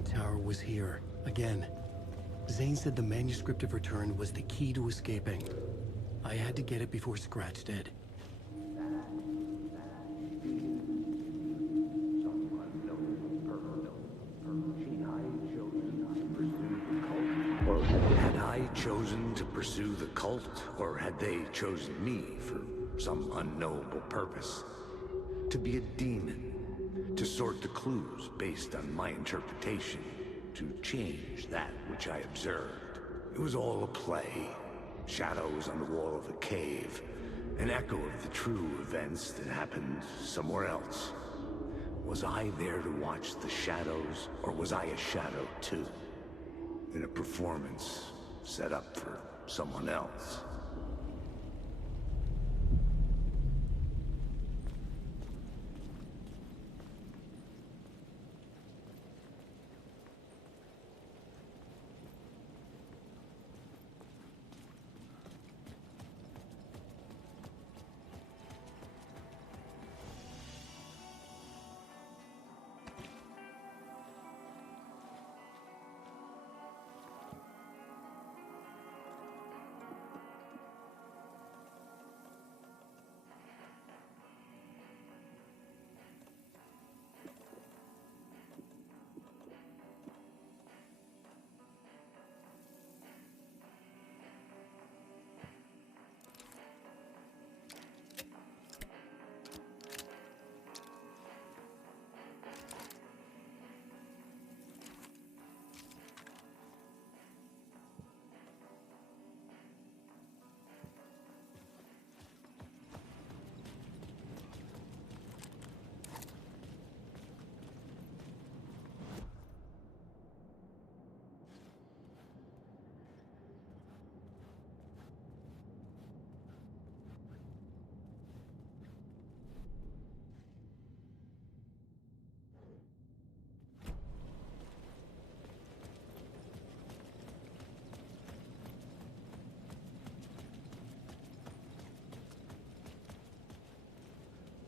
basement tower was here, again. Zane said the manuscript of return was the key to escaping. I had to get it before Scratch did. Had I chosen to pursue the cult, or had they chosen me for some unknowable purpose? To be a demon, to sort the clues based on my interpretation, to change that which I observed. It was all a play. Shadows on the wall of a cave, an echo of the true events that happened somewhere else. Was I there to watch the shadows, or was I a shadow too? In a performance set up for someone else.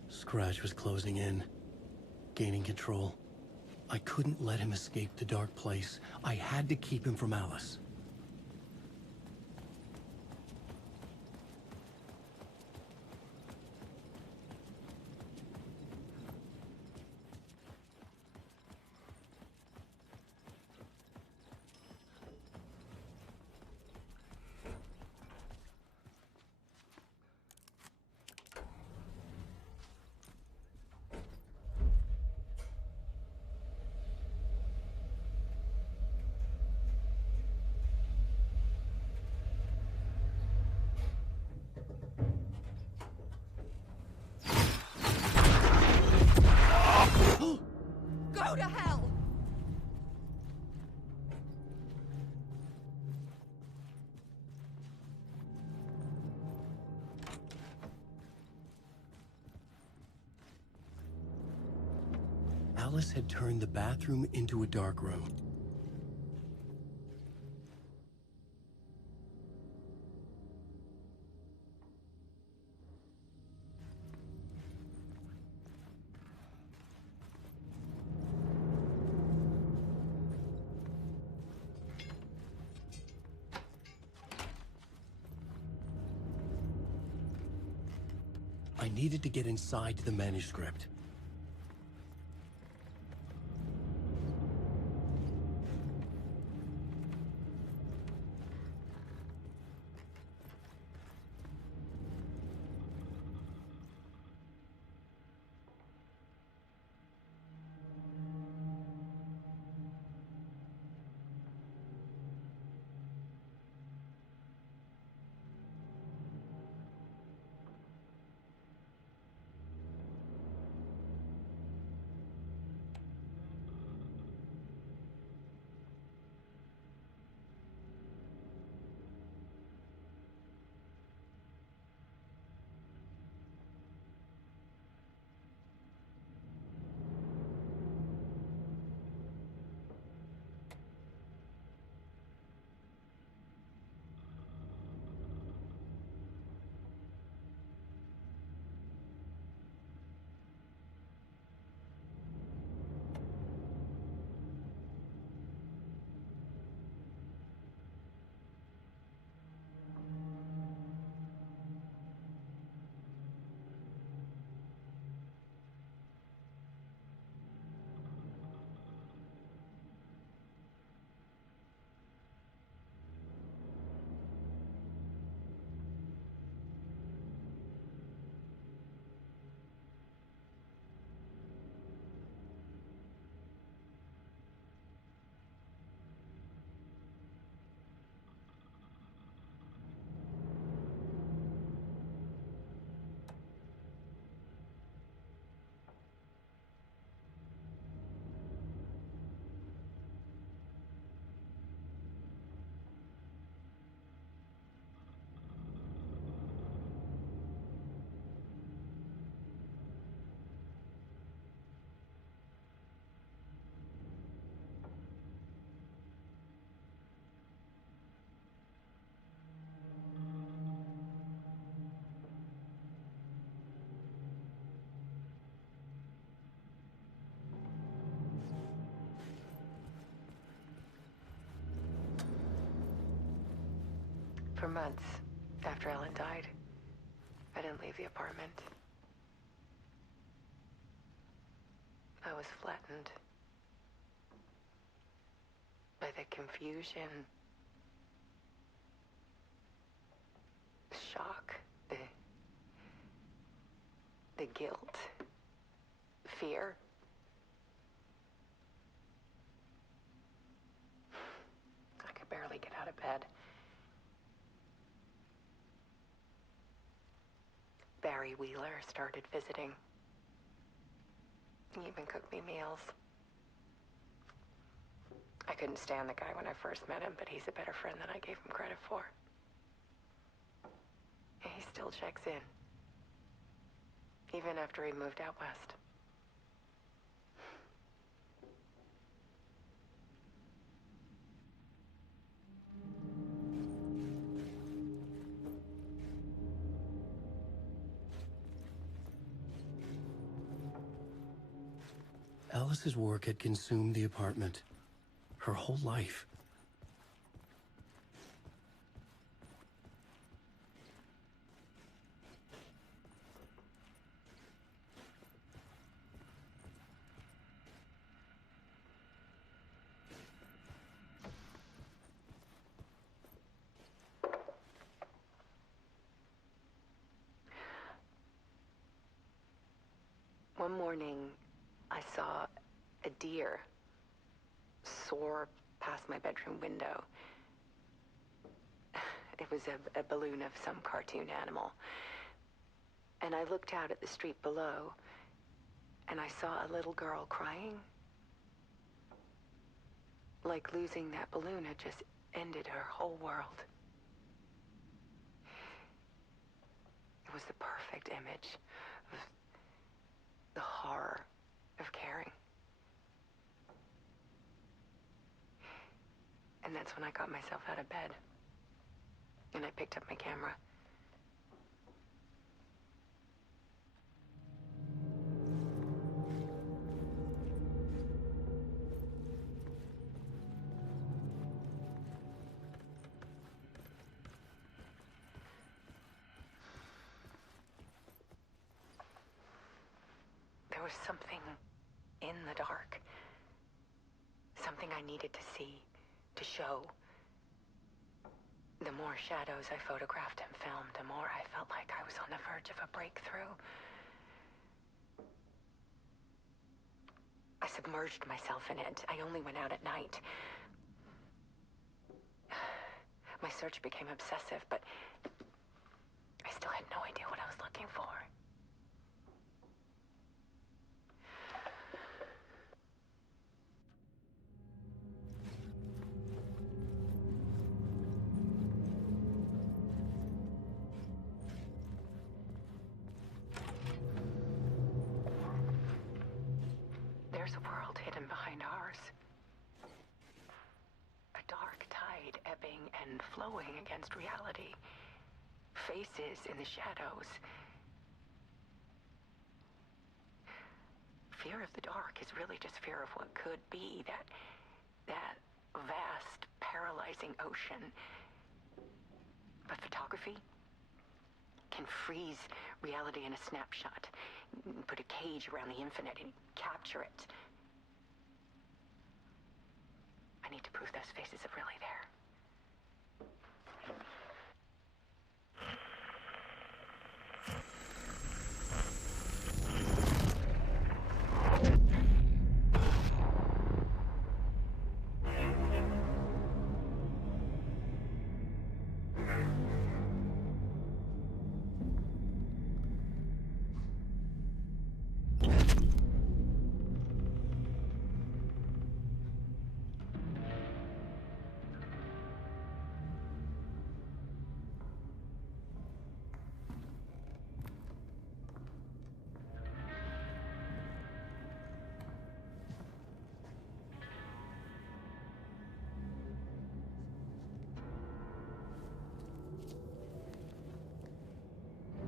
Scratch was closing in, gaining control. I couldn't let him escape the dark place. I had to keep him from Alice. Go to hell! Alice had turned the bathroom into a darkroom. I needed to get inside the manuscript. For months after Ellen died, I didn't leave the apartment. I was flattened by the confusion, the shock, the guilt, fear. I could barely get out of bed. Barry Wheeler started visiting. He even cooked me meals. I couldn't stand the guy when I first met him, but he's a better friend than I gave him credit for. He still checks in, even after he moved out west. Alice's work had consumed the apartment. Her whole life. One morning, I saw a deer soar past my bedroom window. It was a balloon of some cartoon animal. And I looked out at the street below, and I saw a little girl crying. Like losing that balloon had just ended her whole world. It was the perfect image of the horror of caring. And that's when I got myself out of bed. And I picked up my camera. There was something in the dark. Something I needed to see, to show. The more shadows I photographed and filmed, the more I felt like I was on the verge of a breakthrough. I submerged myself in it. I only went out at night. My search became obsessive, but I still had no idea what I was looking for. There's a world hidden behind ours. A dark tide ebbing and flowing against reality. Faces in the shadows. Fear of the dark is really just fear of what could be, that vast, paralyzing ocean. But photography can freeze reality in a snapshot. Put a cage around the infinite and capture it. I need to prove those faces are really there.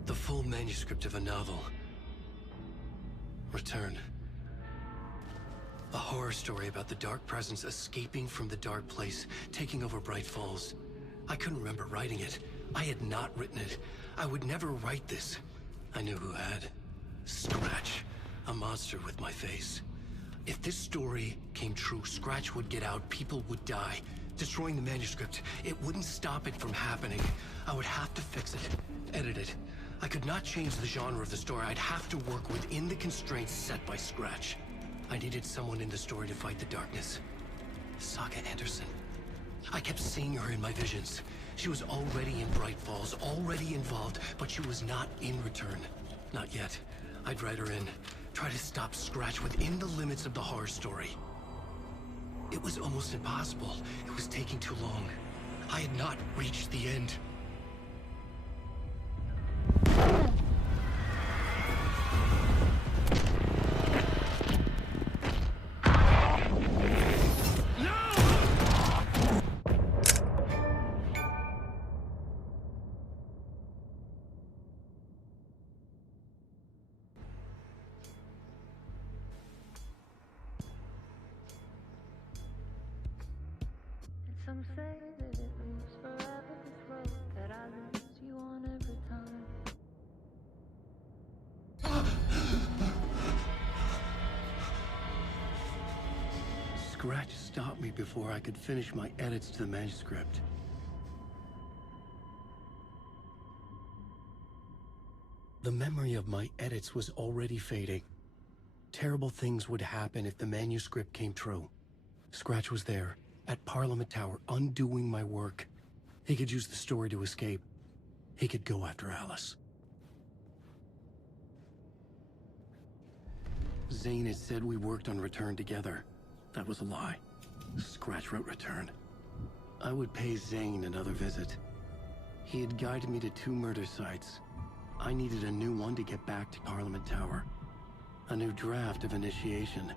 The full manuscript of a novel. Return. A horror story about the dark presence escaping from the dark place, taking over Bright Falls. I couldn't remember writing it. I had not written it. I would never write this. I knew who had. Scratch. A monster with my face. If this story came true, Scratch would get out, people would die. Destroying the manuscript, it wouldn't stop it from happening. I would have to fix it, edit it. I could not change the genre of the story. I'd have to work within the constraints set by Scratch. I needed someone in the story to fight the darkness. Saga Anderson. I kept seeing her in my visions. She was already in Bright Falls, already involved, but she was not in Return. Not yet. I'd write her in, try to stop Scratch within the limits of the horror story. It was almost impossible. It was taking too long. I had not reached the end. Some say that it moves forever, this road that I lose you on every time. Scratch stopped me before I could finish my edits to the manuscript. The memory of my edits was already fading. Terrible things would happen if the manuscript came true. Scratch was there, at Parliament Tower, undoing my work. He could use the story to escape. He could go after Alice. Zane had said we worked on Return together. That was a lie. Scratch wrote Return. I would pay Zane another visit. He had guided me to 2 murder sites. I needed a new one to get back to Parliament Tower. A new draft of Initiation.